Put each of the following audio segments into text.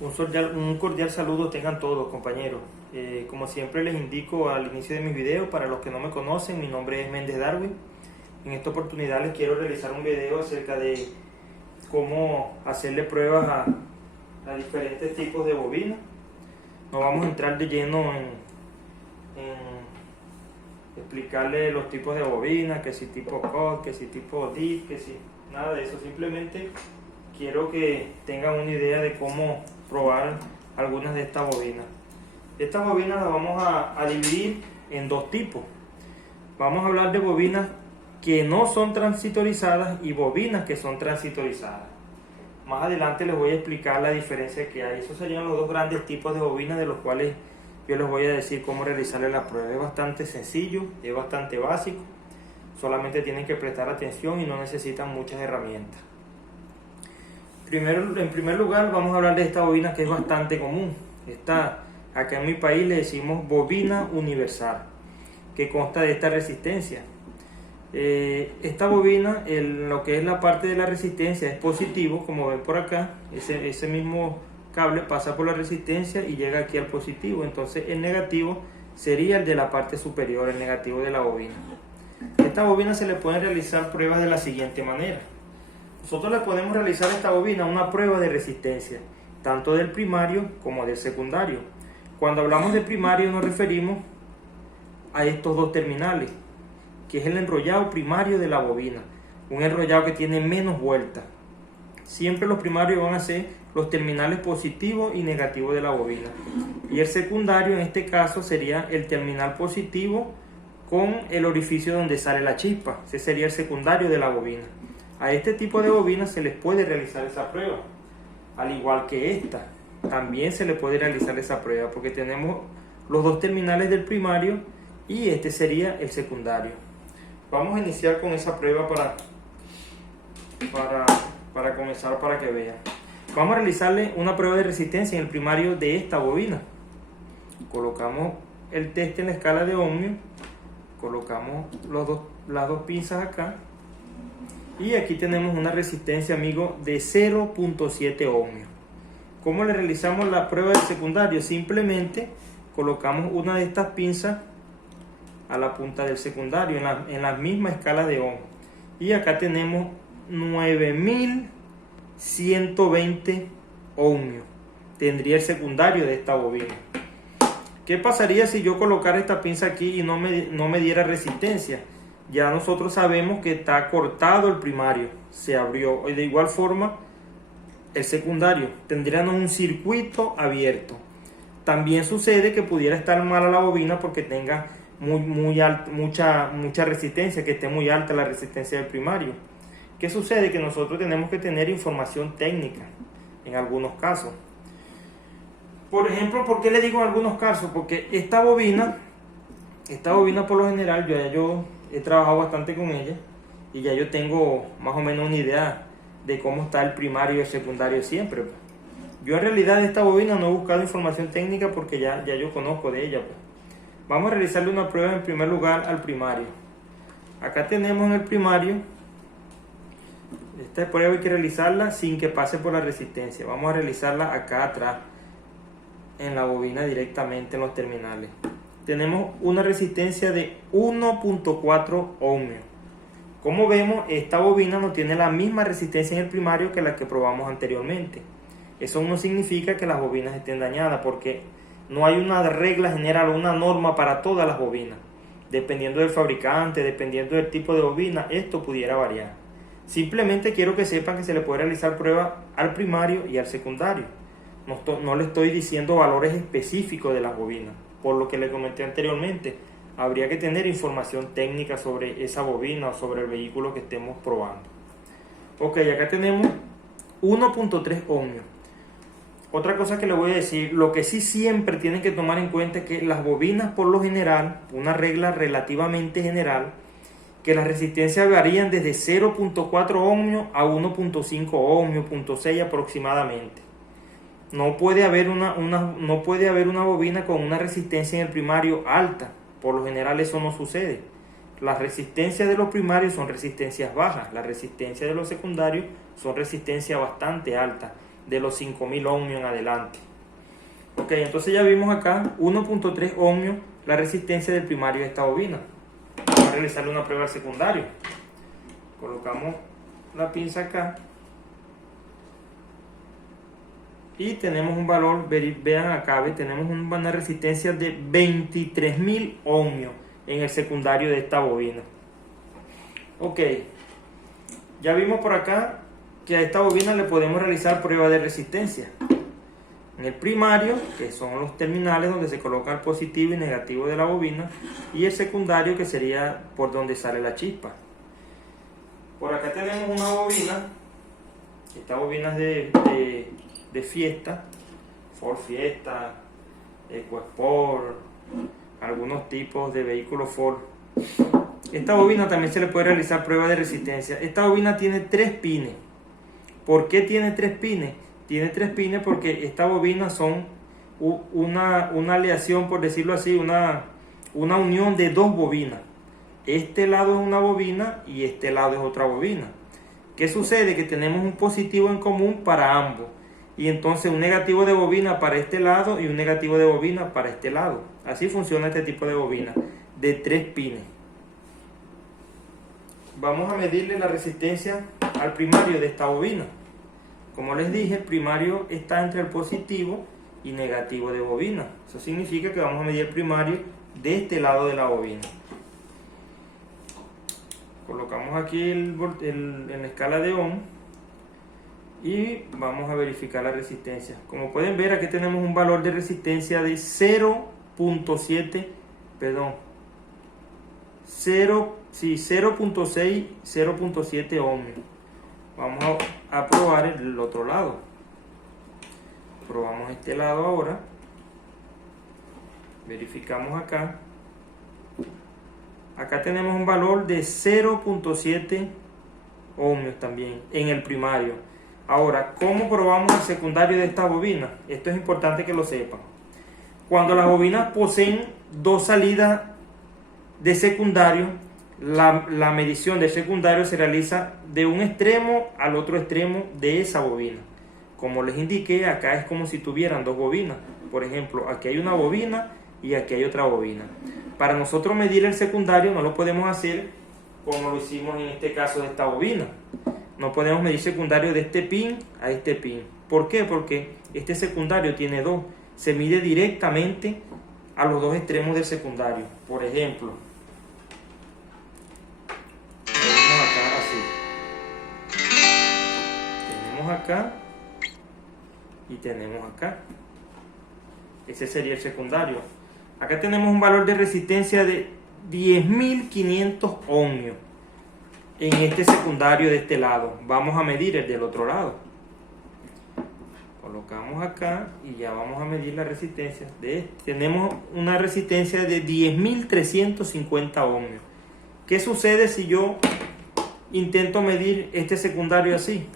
Un cordial saludo tengan todos, compañeros. Como siempre les indico al inicio de mis videos, para los que no me conocen, mi nombre es Méndez Darwin. En esta oportunidad les quiero realizar un video acerca de cómo hacerle pruebas a diferentes tipos de bobinas. No vamos a entrar de lleno en explicarle los tipos de bobinas, que si tipo COD, que si tipo DIP, que si nada de eso. Simplemente quiero que tengan una idea de cómo probar algunas de estas bobinas. Estas bobinas las vamos a dividir en dos tipos. Vamos a hablar de bobinas que no son transitorizadas y bobinas que son transitorizadas. Más adelante les voy a explicar la diferencia que hay. Esos serían los dos grandes tipos de bobinas de los cuales yo les voy a decir cómo realizarle la prueba. Es bastante sencillo, es bastante básico. Solamente tienen que prestar atención y no necesitan muchas herramientas. En primer lugar vamos a hablar de esta bobina que es bastante común. Acá en mi país le decimos bobina universal, que consta de esta resistencia. Esta bobina, lo que es la parte de la resistencia es positivo, como ven por acá. Ese mismo cable pasa por la resistencia y llega aquí al positivo. Entonces el negativo sería el de la parte superior, el negativo de la bobina. A esta bobina se le pueden realizar pruebas de la siguiente manera. Nosotros le podemos realizar a esta bobina una prueba de resistencia, tanto del primario como del secundario. Cuando hablamos de primario nos referimos a estos dos terminales, que es el enrollado primario de la bobina, un enrollado que tiene menos vueltas. Siempre los primarios van a ser los terminales positivos y negativos de la bobina. Y el secundario en este caso sería el terminal positivo con el orificio donde sale la chispa. Ese sería el secundario de la bobina. A este tipo de bobinas se les puede realizar esa prueba. Al igual que esta, también se le puede realizar esa prueba porque tenemos los dos terminales del primario y este sería el secundario. Vamos a iniciar con esa prueba para comenzar, para que vean. Vamos a realizarle una prueba de resistencia en el primario de esta bobina. Colocamos el test en la escala de ohmio, colocamos las dos pinzas acá y aquí tenemos una resistencia, amigo, de 0.7 ohmios. ¿Cómo le realizamos la prueba del secundario? Simplemente colocamos una de estas pinzas a la punta del secundario en la misma escala de ohm y acá tenemos 9120 ohmios. Tendría el secundario de esta bobina. ¿Qué pasaría si yo colocara esta pinza aquí y no me diera resistencia? Ya nosotros sabemos que está cortado el primario, se abrió. Y de igual forma el secundario, tendríamos un circuito abierto. También sucede que pudiera estar mala la bobina porque tenga mucha resistencia, que esté muy alta la resistencia del primario. ¿Qué sucede? Que nosotros tenemos que tener información técnica en algunos casos. Por ejemplo, ¿por qué le digo en algunos casos? Porque esta bobina por lo general yo he trabajado bastante con ella y ya yo tengo más o menos una idea de cómo está el primario y el secundario siempre. Yo en realidad de esta bobina no he buscado información técnica porque ya yo conozco de ella. Vamos a realizarle una prueba en primer lugar al primario. Acá tenemos en el primario. Esta prueba hay que realizarla sin que pase por la resistencia. Vamos a realizarla acá atrás en la bobina directamente en los terminales. Tenemos una resistencia de 1.4 ohmios. Como vemos, esta bobina no tiene la misma resistencia en el primario que la que probamos anteriormente. Eso no significa que las bobinas estén dañadas porque no hay una regla general, una norma para todas las bobinas. Dependiendo del fabricante, dependiendo del tipo de bobina, esto pudiera variar. Simplemente quiero que sepan que se le puede realizar pruebas al primario y al secundario. No le estoy diciendo valores específicos de las bobinas. Por lo que le comenté anteriormente, habría que tener información técnica sobre esa bobina o sobre el vehículo que estemos probando. Ok, acá tenemos 1.3 ohmios. Otra cosa que le voy a decir, lo que sí siempre tienen que tomar en cuenta es que las bobinas por lo general, una regla relativamente general, que las resistencias varían desde 0.4 ohmios a 1.5 ohmios, 0.6 aproximadamente. No puede haber una bobina con una resistencia en el primario alta. Por lo general eso no sucede. Las resistencias de los primarios son resistencias bajas. Las resistencias de los secundarios son resistencias bastante altas. de los 5000 ohmios en adelante. Ok, entonces ya vimos acá 1.3 ohmios la resistencia del primario de esta bobina. Vamos a realizarle una prueba al secundario. Colocamos la pinza acá y tenemos un valor, vean acá, tenemos una resistencia de 23.000 ohmios en el secundario de esta bobina. Ok, ya vimos por acá que a esta bobina le podemos realizar prueba de resistencia. En el primario, que son los terminales donde se coloca el positivo y negativo de la bobina, y el secundario, que sería por donde sale la chispa. Por acá tenemos una bobina. Esta bobina es de Fiesta, Ford Fiesta, EcoSport, algunos tipos de vehículos Ford. Esta bobina también se le puede realizar prueba de resistencia. Esta bobina tiene 3 pines. ¿Por qué tiene 3 pines? Tiene 3 pines porque estas bobinas son una aleación, por decirlo así, una unión de 2 bobinas. Este lado es una bobina y este lado es otra bobina. ¿Qué sucede? Que tenemos un positivo en común para ambos. Y entonces un negativo de bobina para este lado y un negativo de bobina para este lado. Así funciona este tipo de bobina, de 3 pines. Vamos a medirle la resistencia al primario de esta bobina. Como les dije, el primario está entre el positivo y negativo de bobina. Eso significa que vamos a medir el primario de este lado de la bobina. Colocamos aquí en la escala de ohm y vamos a verificar la resistencia. Como pueden ver, aquí tenemos un valor de resistencia de 0.6, perdón, 0.7 ohmios. Vamos a probar el otro lado. Probamos este lado ahora. Verificamos acá. Acá tenemos un valor de 0.7 ohmios también en el primario. Ahora, ¿cómo probamos el secundario de esta bobina? Esto es importante que lo sepan. Cuando las bobinas poseen 2 salidas de secundario, la medición del secundario se realiza de un extremo al otro extremo de esa bobina. Como les indiqué, acá es como si tuvieran 2 bobinas. Por ejemplo, aquí hay una bobina y aquí hay otra bobina. Para nosotros medir el secundario no lo podemos hacer como lo hicimos en este caso de esta bobina. No podemos medir secundario de este pin a este pin. ¿Por qué? Porque este secundario tiene 2. Se mide directamente a los 2 extremos del secundario. Por ejemplo, tenemos acá así. Tenemos acá y tenemos acá. Ese sería el secundario. Acá tenemos un valor de resistencia de 10.500 ohmios en este secundario de este lado. Vamos a medir el del otro lado. Colocamos acá y ya vamos a medir la resistencia de este. Tenemos una resistencia de 10.350 ohmios. ¿Qué sucede si yo intento medir este secundario así?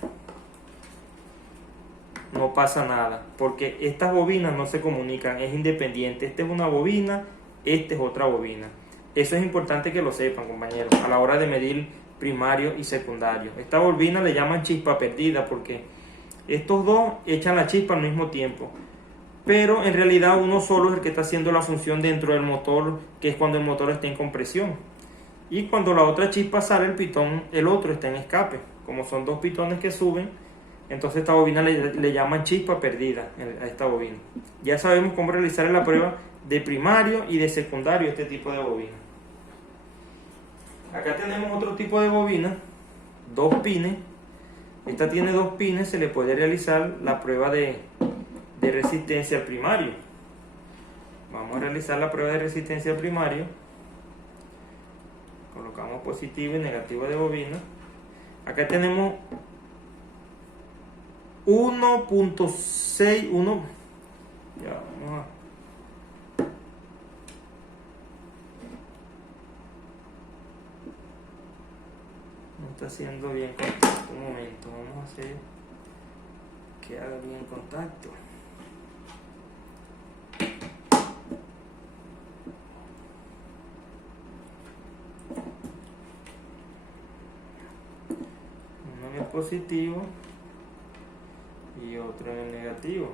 No pasa nada, porque estas bobinas no se comunican, es independiente. Esta es una bobina, esta es otra bobina. Eso es importante que lo sepan, compañeros, a la hora de medir primario y secundario. Esta bobina le llaman chispa perdida porque estos dos echan la chispa al mismo tiempo, pero en realidad uno solo es el que está haciendo la función dentro del motor, que es cuando el motor está en compresión. Y cuando la otra chispa sale, el otro está en escape. Como son 2 pitones que suben, entonces esta bobina le llaman chispa perdida a esta bobina. Ya sabemos cómo realizar la prueba de primario y de secundario este tipo de bobina. Acá tenemos otro tipo de bobina, 2 pines. Esta tiene 2 pines, se le puede realizar la prueba de resistencia al primario. Vamos a realizar la prueba de resistencia al primario. Colocamos positivo y negativo de bobina. Acá tenemos 1.61. Ya, vamos a... No está haciendo bien contacto. Un momento, vamos a hacer que haga bien contacto. Uno es positivo y otro en el negativo.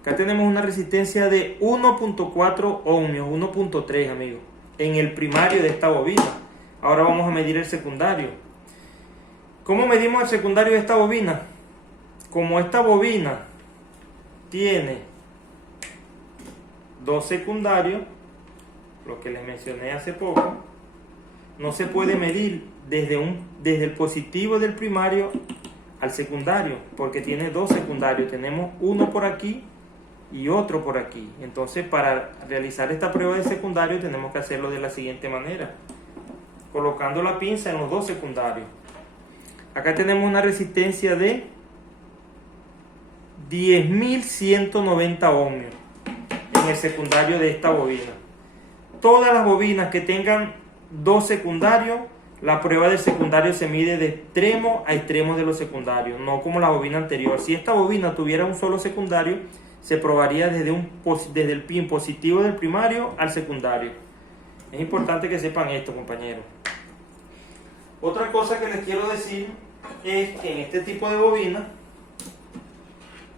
Acá tenemos una resistencia de 1.4 ohmios, 1.3 amigos, en el primario de esta bobina. Ahora vamos a medir el secundario. ¿Cómo medimos el secundario de esta bobina? Como esta bobina tiene dos secundarios, lo que les mencioné hace poco, no se puede medir desde el positivo del primario al secundario, porque tiene dos secundarios. Tenemos uno por aquí y otro por aquí. Entonces, para realizar esta prueba de secundario tenemos que hacerlo de la siguiente manera, colocando la pinza en los dos secundarios. Acá tenemos una resistencia de 10.190 ohmios en el secundario de esta bobina. Todas las bobinas que tengan dos secundarios, la prueba del secundario se mide de extremo a extremo de los secundarios, no como la bobina anterior. Si esta bobina tuviera un solo secundario, se probaría desde el pin positivo del primario al secundario. Es importante que sepan esto, compañeros. Otra cosa que les quiero decir es que en este tipo de bobina,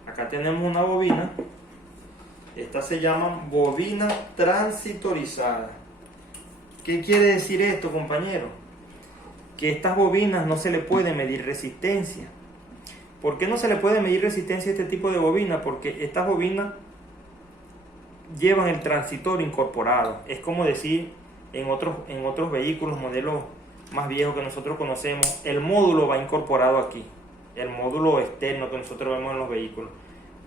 acá tenemos una bobina, esta se llama bobina transitorizada. ¿Qué quiere decir esto, compañeros? Que estas bobinas no se le puede medir resistencia. ¿Por qué no se le puede medir resistencia a este tipo de bobina? Porque estas bobinas llevan el transitor incorporado. Es como decir, en otros vehículos, modelos más viejos que nosotros conocemos, el módulo va incorporado aquí. El módulo externo que nosotros vemos en los vehículos.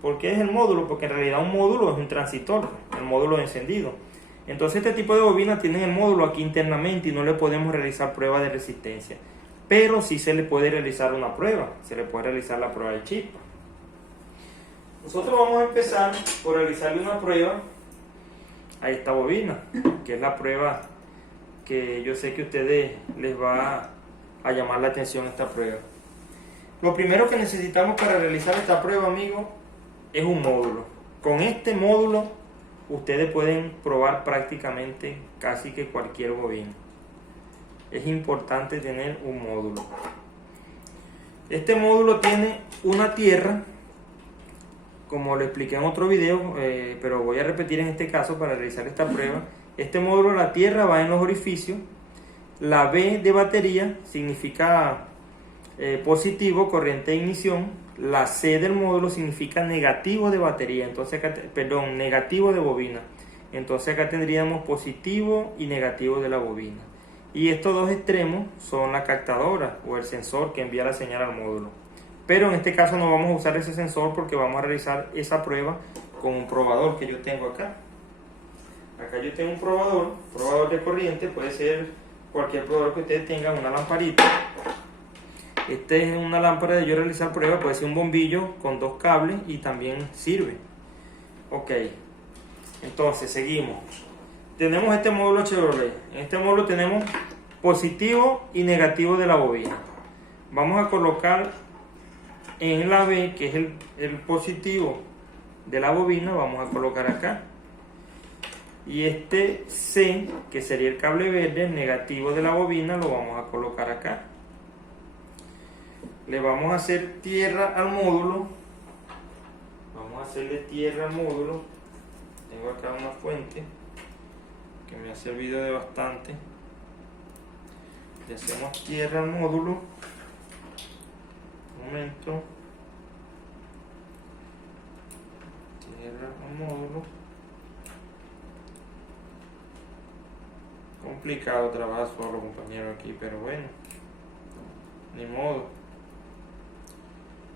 ¿Por qué es el módulo? Porque en realidad un módulo es un transitor, el módulo de encendido. Entonces este tipo de bobinas tienen el módulo aquí internamente y no le podemos realizar prueba de resistencia. Pero sí se le puede realizar una prueba, se le puede realizar la prueba de chispa. Nosotros vamos a empezar por realizarle una prueba a esta bobina, que es la prueba que yo sé que a ustedes les va a llamar la atención esta prueba. Lo primero que necesitamos para realizar esta prueba, amigos, es un módulo. Con este módulo ustedes pueden probar prácticamente casi que cualquier bobina. Es importante tener un módulo. Este módulo tiene una tierra, como lo expliqué en otro video, pero voy a repetir en este caso para realizar esta prueba. Este módulo, la tierra va en los orificios. La B de batería significa positivo, corriente de ignición. La C del módulo significa negativo de batería, entonces acá, negativo de bobina. Entonces acá tendríamos positivo y negativo de la bobina. Y estos dos extremos son la captadora o el sensor que envía la señal al módulo. Pero en este caso no vamos a usar ese sensor porque vamos a realizar esa prueba con un probador que yo tengo acá. Acá yo tengo un probador de corriente, puede ser cualquier probador que ustedes tengan, una lamparita. Esta es una lámpara de yo realizar prueba, puede ser un bombillo con dos cables y también sirve. Ok, entonces seguimos. Tenemos este módulo Chevrolet. En este módulo tenemos positivo y negativo de la bobina. Vamos a colocar en la B, que es el positivo de la bobina, vamos a colocar acá. Y este C, que sería el cable verde, el negativo de la bobina, lo vamos a colocar acá. Le vamos a hacer tierra al módulo. Vamos a hacerle tierra al módulo. Tengo acá una fuente que me ha servido de bastante. Le hacemos tierra al módulo. Un momento. Tierra al módulo. Complicado trabajar solo, compañero, aquí, pero bueno, ni modo.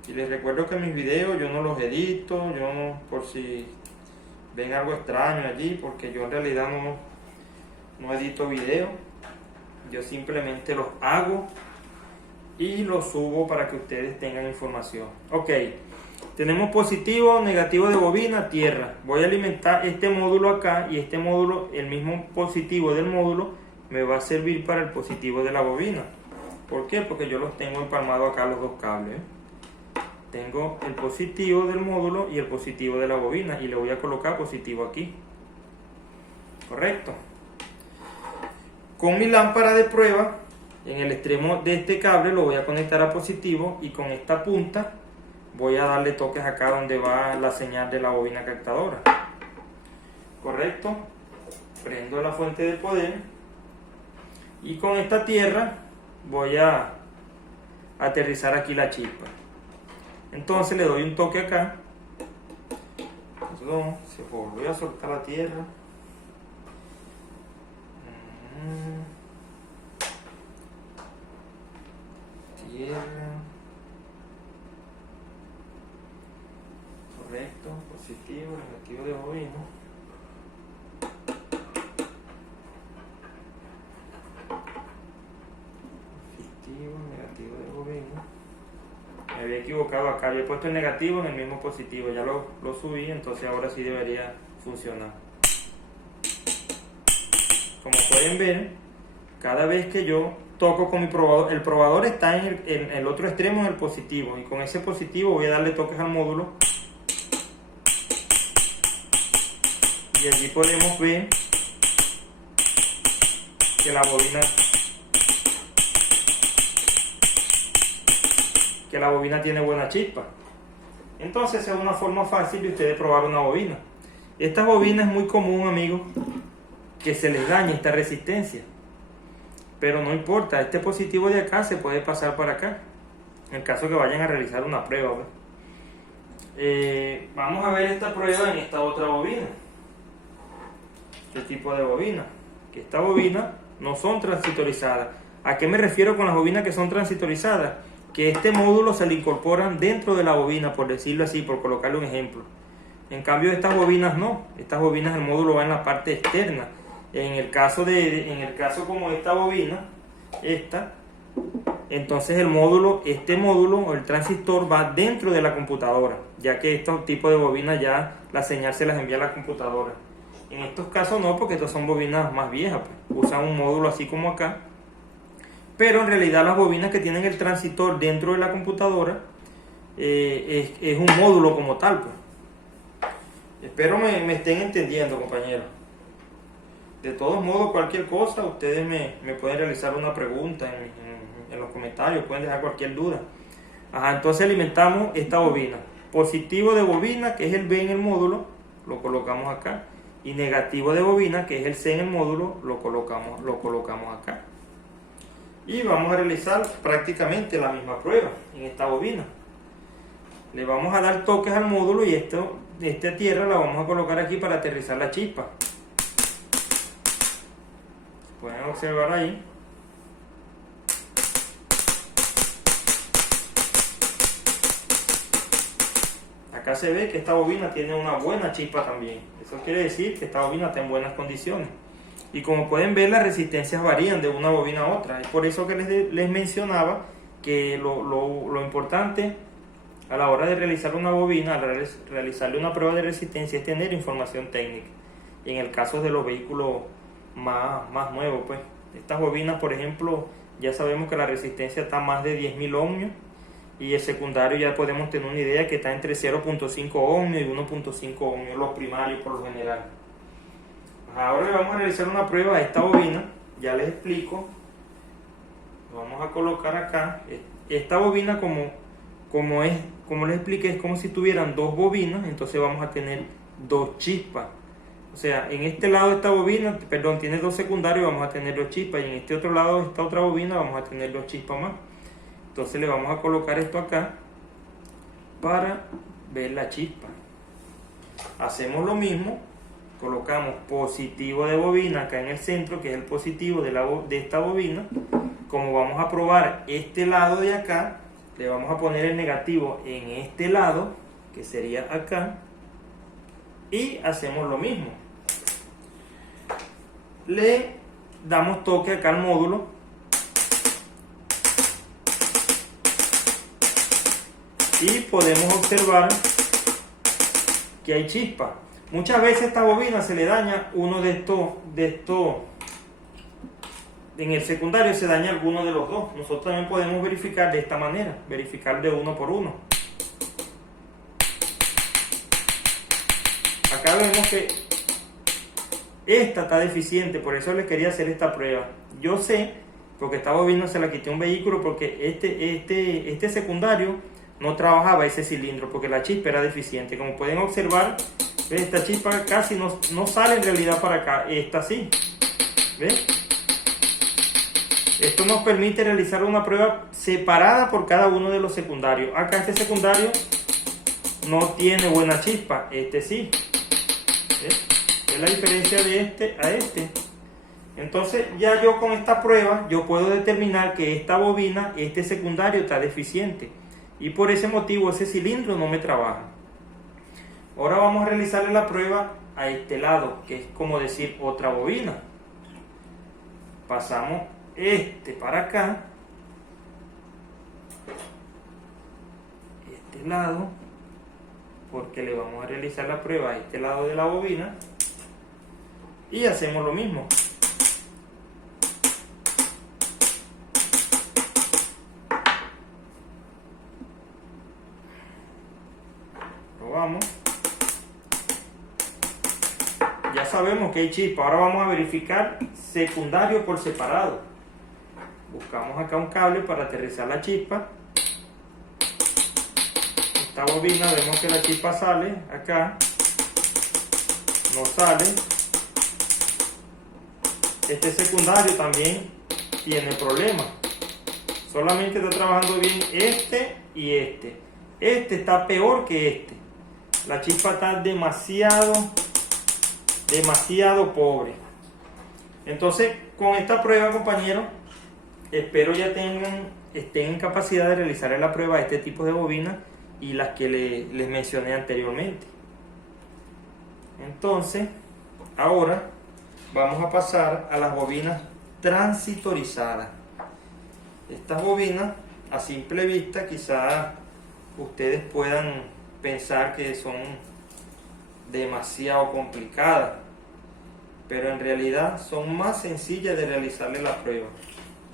Y les recuerdo que mis videos yo no los edito, yo no, por si ven algo extraño allí, porque yo en realidad no edito videos, yo simplemente los hago y los subo para que ustedes tengan información. Ok, tenemos positivo, negativo de bobina, tierra. Voy a alimentar este módulo acá y este módulo, el mismo positivo del módulo, me va a servir para el positivo de la bobina. ¿Por qué? Porque yo los tengo empalmados acá los dos cables. Tengo el positivo del módulo y el positivo de la bobina y le voy a colocar positivo aquí. Correcto. Con mi lámpara de prueba, en el extremo de este cable lo voy a conectar a positivo y con esta punta voy a darle toques acá donde va la señal de la bobina captadora. Correcto, prendo la fuente de poder y con esta tierra voy a aterrizar aquí la chispa. Entonces le doy un toque acá. Perdón, se volvió a soltar la tierra. Tierra. Correcto, positivo, negativo de bobina. Positivo, negativo de bobina. Me había equivocado acá, había puesto el negativo en el mismo positivo, ya lo subí, entonces ahora sí debería funcionar. Como pueden ver, cada vez que yo toco con mi probador, el probador está en el otro extremo, en el positivo, y con ese positivo voy a darle toques al módulo. Y allí podemos ver que la bobina tiene buena chispa. Entonces es una forma fácil de ustedes probar una bobina. Esta bobina es muy común, amigos, que se les dañe esta resistencia, pero no importa, este positivo de acá se puede pasar para acá en caso que vayan a realizar una prueba. Vamos a ver esta prueba en esta otra bobina. Este tipo de bobina, que esta bobina no son transitorizadas. ¿A qué me refiero con las bobinas que son transitorizadas? Que este módulo se le incorporan dentro de la bobina, por decirlo así, por colocarle un ejemplo. En cambio estas bobinas no, estas bobinas el módulo va en la parte externa. En el caso como esta bobina, entonces este módulo o el transistor va dentro de la computadora, ya que estos tipos de bobinas ya la señal se las envía a la computadora. En estos casos no, porque estas son bobinas más viejas, pues. Usan un módulo así como acá, pero en realidad las bobinas que tienen el transistor dentro de la computadora es un módulo como tal, pues. Espero me estén entendiendo, compañeros. De todos modos, cualquier cosa, ustedes me pueden realizar una pregunta en los comentarios, pueden dejar cualquier duda. Entonces alimentamos esta bobina. Positivo de bobina, que es el B en el módulo, lo colocamos acá. Y negativo de bobina, que es el C en el módulo, lo colocamos acá. Y vamos a realizar prácticamente la misma prueba en esta bobina. Le vamos a dar toques al módulo y esta tierra la vamos a colocar aquí para aterrizar la chispa. Pueden observar ahí. Acá se ve que esta bobina tiene una buena chispa también. Eso quiere decir que esta bobina está en buenas condiciones. Y como pueden ver, las resistencias varían de una bobina a otra. Es por eso que les mencionaba que lo importante a la hora de realizar una bobina, a realizarle una prueba de resistencia, es tener información técnica. Y en el caso de los vehículos más nuevos, pues estas bobinas, por ejemplo, ya sabemos que la resistencia está más de 10.000 ohmios. Y el secundario ya podemos tener una idea que está entre 0.5 ohmios y 1.5 ohmios, los primarios por lo general. Ahora le vamos a realizar una prueba a esta bobina, ya les explico. Lo vamos a colocar acá. Esta bobina, como les expliqué, es como si tuvieran dos bobinas, entonces vamos a tener dos chispas. O sea, en este lado de esta bobina, perdón, tiene dos secundarios, vamos a tener dos chispas, y en este otro lado de esta otra bobina vamos a tener dos chispas más. Entonces le vamos a colocar esto acá para ver la chispa. Hacemos lo mismo, colocamos positivo de bobina acá en el centro, que es el positivo de esta bobina. Como vamos a probar este lado de acá, le vamos a poner el negativo en este lado, que sería acá, y hacemos lo mismo. Le damos toque acá al módulo y podemos observar que hay chispa. Muchas veces a esta bobina se le daña uno de estos, en el secundario se daña alguno de los dos. Nosotros también podemos verificar de esta manera, verificar de uno por uno. Acá vemos que esta está deficiente, por eso les quería hacer esta prueba. Yo sé, porque esta bobina se la quité a un vehículo, porque este secundario no trabajaba ese cilindro porque la chispa era deficiente. Como pueden observar, ¿ves? Esta chispa casi no sale en realidad para acá, esta sí, ¿ves? Esto nos permite realizar una prueba separada por cada uno de los secundarios. Acá este secundario no tiene buena chispa, este sí. ¿Ves? Es la diferencia de este a este. Entonces ya yo con esta prueba yo puedo determinar que esta bobina, este secundario está deficiente. Y por ese motivo ese cilindro no me trabaja. Ahora vamos a realizarle la prueba a este lado, que es como decir otra bobina. Pasamos este para acá, este lado, porque le vamos a realizar la prueba a este lado de la bobina, y hacemos lo mismo. Probamos. Ya sabemos que hay chispa. Ahora vamos a verificar secundario por separado. Buscamos acá un cable para aterrizar la chispa. Esta bobina, vemos que la chispa sale acá, no sale. Este secundario también tiene problemas, solamente está trabajando bien este y este. Este está peor que este. La chispa está demasiado pobre. Entonces, con esta prueba, compañeros, espero ya estén en capacidad de realizar la prueba de este tipo de bobinas y las que les mencioné anteriormente. Entonces, ahora vamos a pasar a las bobinas transitorizadas. Estas bobinas, a simple vista, quizás ustedes puedan pensar que son demasiado complicadas, pero en realidad son más sencillas de realizarle la prueba.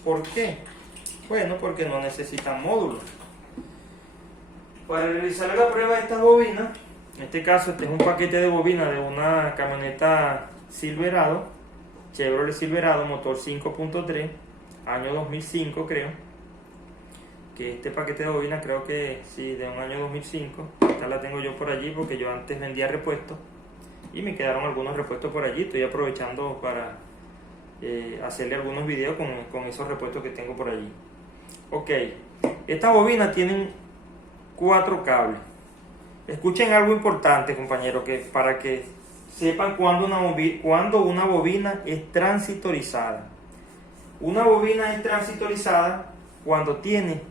¿Por qué? Bueno, porque no necesitan módulos. Para realizar la prueba de estas bobinas, en este caso este es un paquete de bobinas de una camioneta Silverado, Chevrolet Silverado, motor 5.3, año 2005 creo, que este paquete de bobinas creo que sí, de un año 2005. Esta la tengo yo por allí porque yo antes vendía repuestos y me quedaron algunos repuestos por allí. Estoy aprovechando para hacerle algunos videos con esos repuestos que tengo por allí. Ok, estas bobinas tienen 4 cables. Escuchen algo importante, compañeros, que para que sepan cuando una bobina es transitorizada. Una bobina es transitorizada cuando tiene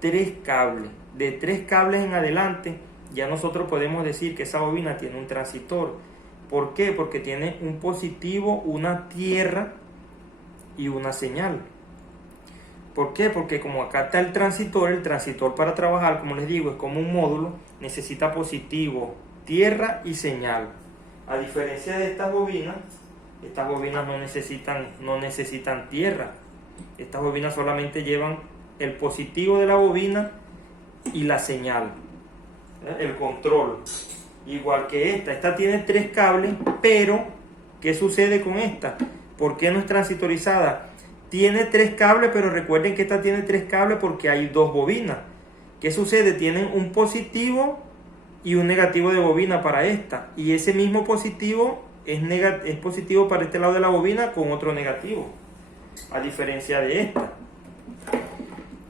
3 cables. De 3 cables en adelante, ya nosotros podemos decir que esa bobina tiene un transitor. ¿Por qué? Porque tiene un positivo, una tierra y una señal. ¿Por qué? Porque como acá está el transitor para trabajar, como les digo, es como un módulo, necesita positivo, tierra y señal. A diferencia de estas bobinas no necesitan tierra. Estas bobinas solamente llevan el positivo de la bobina y la señal, el control. Igual que esta tiene 3 cables, pero ¿qué sucede con esta? ¿Por qué no es transitorizada? Tiene 3 cables, pero recuerden que esta tiene 3 cables porque hay 2 bobinas. ¿Qué sucede? Tienen un positivo y un negativo de bobina para esta, y ese mismo positivo es positivo para este lado de la bobina con otro negativo, a diferencia de esta.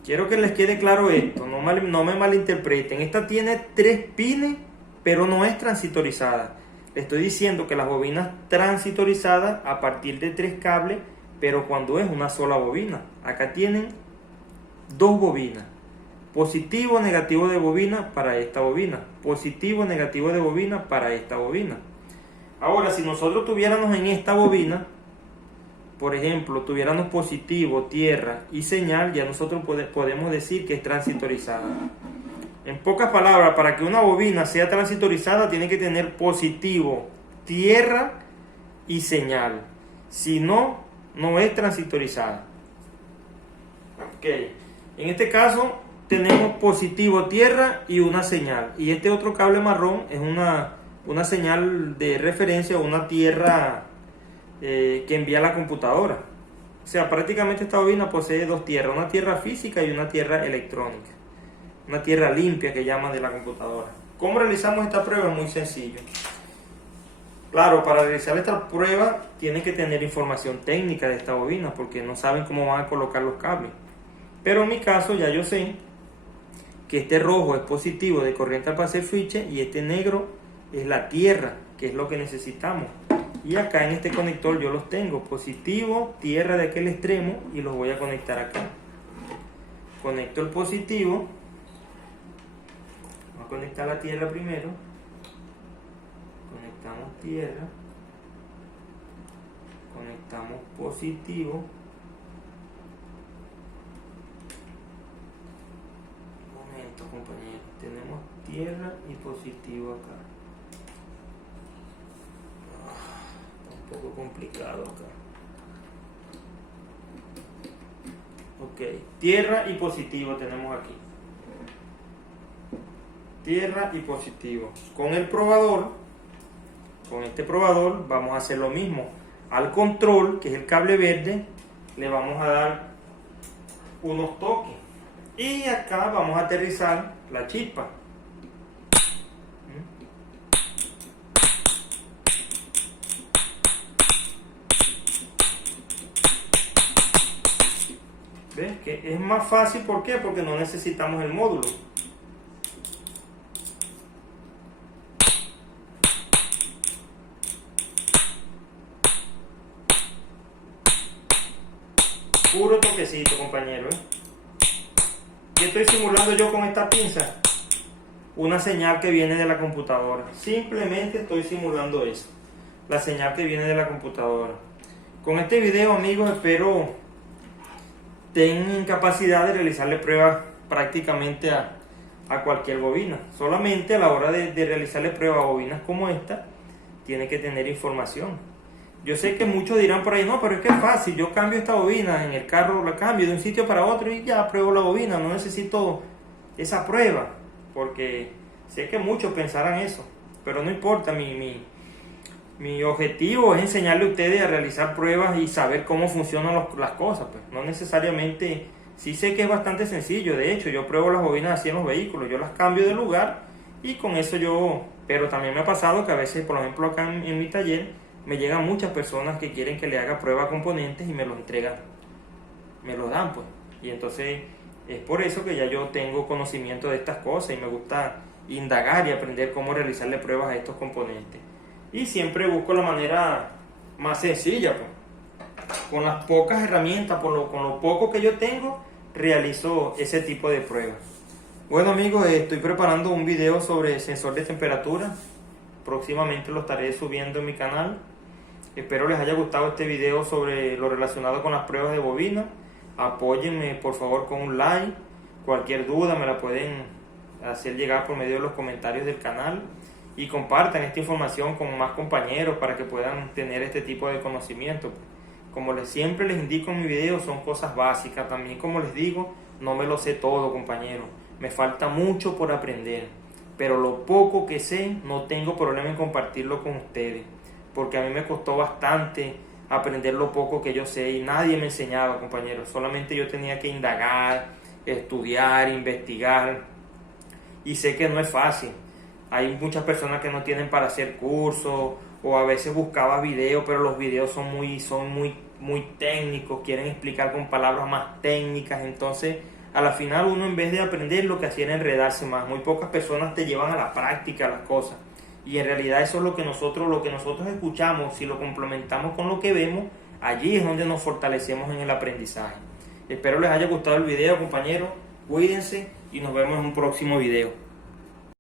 Quiero que les quede claro esto, no me malinterpreten. Esta tiene 3 pines, pero no es transitorizada. Le estoy diciendo que las bobinas transitorizadas a partir de 3 cables, pero cuando es una sola bobina. Acá tienen 2 bobinas. Positivo, negativo de bobina para esta bobina. Positivo, negativo de bobina para esta bobina. Ahora, si nosotros tuviéramos en esta bobina, por ejemplo, tuviéramos positivo, tierra y señal, ya nosotros podemos decir que es transitorizada. En pocas palabras, para que una bobina sea transitorizada, tiene que tener positivo, tierra y señal. Si no, no es transitorizada. Ok, en este caso tenemos positivo, tierra y una señal. Y este otro cable marrón es una señal de referencia, una tierra que envía la computadora. O sea, prácticamente esta bobina posee 2 tierras, una tierra física y una tierra electrónica. una tierra limpia que llaman de la computadora. ¿Cómo realizamos esta prueba? Muy sencillo. Claro, para realizar esta prueba tienen que tener información técnica de esta bobina porque no saben cómo van a colocar los cables. Pero en mi caso ya yo sé que este rojo es positivo de corriente al pasar switch y este negro es la tierra, que es lo que necesitamos. Y acá en este conector yo los tengo, positivo, tierra de aquel extremo, y los voy a conectar acá. Conecto el positivo, vamos a conectar la tierra primero, conectamos tierra, conectamos positivo, un momento compañeros, tenemos tierra y positivo acá. Un poco complicado acá. Ok, tierra y positivo tenemos aquí. Tierra y positivo. Con el probador, con este probador vamos a hacer lo mismo. Al control, que es el cable verde, le vamos a dar unos toques. Y acá vamos a aterrizar la chispa. ¿Ves? Que es más fácil, ¿por qué? Porque no necesitamos el módulo. Puro toquecito, compañero, ¿eh? ¿Qué estoy simulando yo con esta pinza? Una señal que viene de la computadora. Simplemente estoy simulando eso. La señal que viene de la computadora. Con este video, amigos, espero tengan capacidad de realizarle pruebas prácticamente a cualquier bobina. Solamente a la hora de realizarle pruebas a bobinas como esta, tiene que tener información. Yo sé que muchos dirán por ahí, no, pero es que es fácil, yo cambio esta bobina en el carro, la cambio de un sitio para otro y ya pruebo la bobina, no necesito esa prueba, porque sé que muchos pensarán eso, pero no importa, mi objetivo es enseñarle a ustedes a realizar pruebas y saber cómo funcionan las cosas, pues no necesariamente, sí sé que es bastante sencillo, de hecho yo pruebo las bobinas así en los vehículos, yo las cambio de lugar y con eso pero también me ha pasado que a veces, por ejemplo acá en mi taller, me llegan muchas personas que quieren que le haga prueba a componentes y me los entregan, me los dan pues, y entonces es por eso que ya yo tengo conocimiento de estas cosas y me gusta indagar y aprender cómo realizarle pruebas a estos componentes. Y siempre busco la manera más sencilla, pues. Con las pocas herramientas, con lo poco que yo tengo, realizo ese tipo de pruebas. Bueno amigos, estoy preparando un video sobre sensor de temperatura. Próximamente lo estaré subiendo en mi canal. Espero les haya gustado este video sobre lo relacionado con las pruebas de bobina. Apóyenme por favor con un like. Cualquier duda me la pueden hacer llegar por medio de los comentarios del canal. Y compartan esta información con más compañeros para que puedan tener este tipo de conocimiento. Como siempre les indico en mi video, son cosas básicas. También, como les digo, no me lo sé todo, compañeros. Me falta mucho por aprender. Pero lo poco que sé, no tengo problema en compartirlo con ustedes. Porque a mí me costó bastante aprender lo poco que yo sé y nadie me enseñaba, compañeros. Solamente yo tenía que indagar, estudiar, investigar. Y sé que no es fácil. Hay muchas personas que no tienen para hacer cursos o a veces buscaba videos, pero los videos son muy técnicos, quieren explicar con palabras más técnicas, entonces a la final uno en vez de aprender lo que hacía era enredarse más. Muy pocas personas te llevan a la práctica las cosas y en realidad eso es lo que nosotros escuchamos, si lo complementamos con lo que vemos, allí es donde nos fortalecemos en el aprendizaje. Espero les haya gustado el video, compañeros, cuídense y nos vemos en un próximo video.